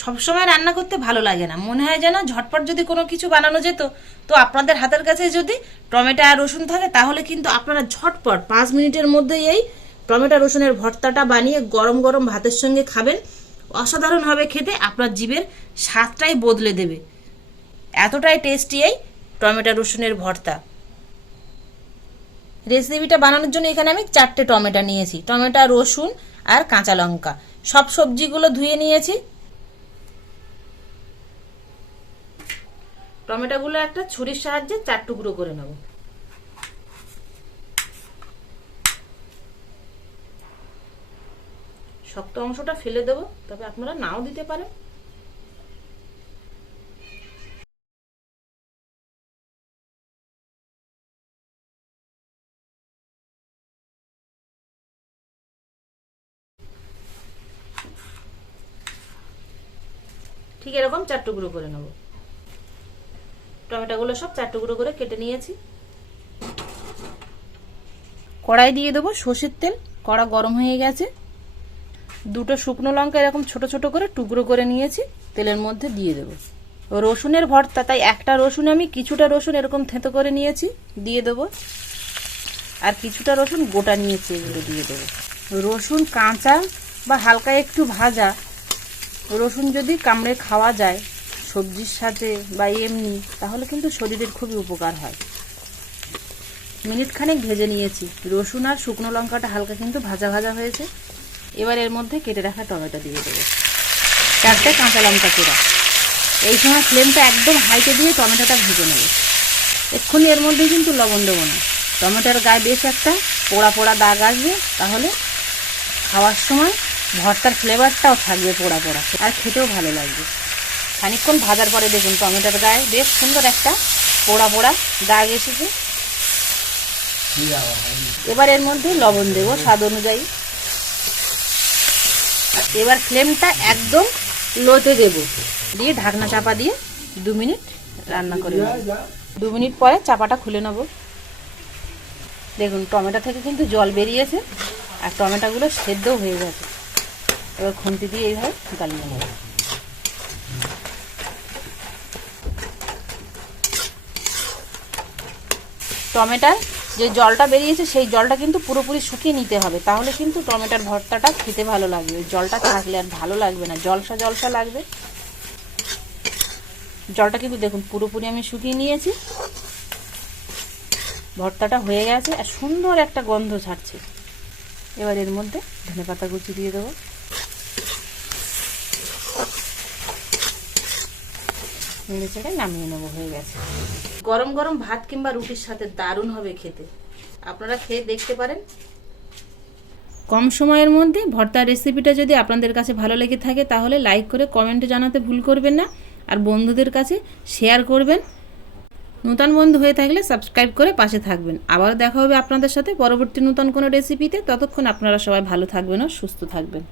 সবসময় রান্না করতে ভালো লাগে না। মনে হয় যেন ঝটপট যদি কোনো কিছু বানানো যেত, তো আপনাদের হাতের কাছে যদি টমেটো আর রসুন থাকে, তাহলে কিন্তু আপনারা ঝটপট পাঁচ মিনিটের মধ্যেই এই টমেটো রসুনের ভর্তাটা বানিয়ে গরম গরম ভাতের সঙ্গে খাবেন। অসাধারণ হবে খেতে, আপনার জীবের স্বাদটাই বদলে দেবে। এতটাই টেস্টি এই টমেটো রসুনের ভর্তা। রেসিপিটা বানানোর জন্য এখানে আমি চারটে টমেটো নিয়েছি। টমেটো, রসুন আর কাঁচা লঙ্কা। সব সবজিগুলো ধুয়ে নিয়েছি। টমেটোগুলো একটা ছুরির সাহায্যে চার টুকরো করে নেব। শক্ত অংশটা ফেলে দেবো, তবে আপনারা নাও দিতে পারেন। ঠিক এরকম চার টুকরো করে নেব। টমেটোগুলো সব চার টুকরো করে কেটে নিয়েছি। কড়াই দিয়ে দেবো সর্ষের তেল, কড়া গরম হয়ে গেছে। দুটো শুকনো লঙ্কা এরকম ছোট ছোট করে টুকরো করে নিয়েছি, তেলের মধ্যে দিয়ে দেবো। রসুনের ভর্তা, তাই একটা রসুন আমি কিছুটা রসুন এরকম থেঁতো করে নিয়েছি, দিয়ে দেবো। আর কিছুটা রসুন গোটা নিয়েছি, এগুলো দিয়ে দেবো। রসুন কাঁচা বা হালকা একটু ভাজা, রসুন যদি কামড়ে খাওয়া যায় সবজির সাথে বা এমনি, তাহলে কিন্তু শরীরের খুবই উপকার হয়। মিনিট খানেক ভেজে নিয়েছি। রসুন আর শুকনো লঙ্কাটা হালকা কিন্তু ভাজা ভাজা হয়েছে। এবার এর মধ্যে কেটে রাখা টমেটো দিয়ে দেবো। চারটে কাঁচা লঙ্কা কেরা এই সময় ফ্লেমটা একদম হাইতে দিয়ে টমেটোটা ভেজে নেব। এক্ষুনি এর মধ্যে কিন্তু লবণ দেবো না। টমেটোর গায়ে বেশ একটা পোড়া পোড়া দাগ আসবে, তাহলে খাওয়ার সময় ভর্তার ফ্লেভারটাও থাকবে পোড়া পোড়া। আর খেতেও ভালো লাগবে। খানিকক্ষণ ভাজার পরে দেখুন টমেটোর গায়ে বেশ সুন্দর একটা পোড়া পোড়া দাগ এসেছে। এবার এর মধ্যে লবণ দেবো স্বাদ অনুযায়ী। এবার ফ্লেমটা একদম লোতে দেব। দিয়ে ঢাকনা চাপা দিয়ে দু মিনিট রান্না করে দু মিনিট পরে চাপাটা খুলে নেব। দেখুন, টমেটো থেকে কিন্তু জল বেরিয়েছে আর টমেটোগুলো সেদ্ধও হয়ে গেছে। এবার খুন্তি দিয়ে এইভাবে গালিয়ে নেব টমেটার যে জলটা বেরিয়েছে, সেই জলটা কিন্তু পুরোপুরি শুকিয়ে নিতে হবে। তাহলে কিন্তু টমেটোর ভর্তাটা খেতে ভালো লাগবে। জলটা থাকলে আর ভালো লাগবে না। জলসা জলসা লাগবে। জলটা কিন্তু দেখুন, পুরোপুরি আমি শুকিয়ে নিয়েছি। ভর্তাটা হয়ে গেছে আর সুন্দর একটা গন্ধ ছাড়ছে। এবার এর মধ্যে ধনে পাতা কুচি দিয়ে দেবো। নেড়ে চেড়ে নামিয়ে নেব, হয়ে গেছে। গরম গরম ভাত কিংবা রুটির সাথে দারুণ হবে খেতে। আপনারা খেয়ে দেখতে পারেন। কম সময়ের মধ্যে ভর্তার রেসিপিটা যদি আপনাদের কাছে ভালো লেগে থাকে, তাহলে লাইক করে কমেন্টে জানাতে ভুল করবেন না। আর বন্ধুদের কাছে শেয়ার করবেন। নূতন বন্ধু হয়ে থাকলে সাবস্ক্রাইব করে পাশে থাকবেন। আবার দেখা হবে আপনাদের সাথে পরবর্তী নূতন কোনো রেসিপিতে ততক্ষণ আপনারা সবাই ভালো থাকবেন ও সুস্থ থাকবেন।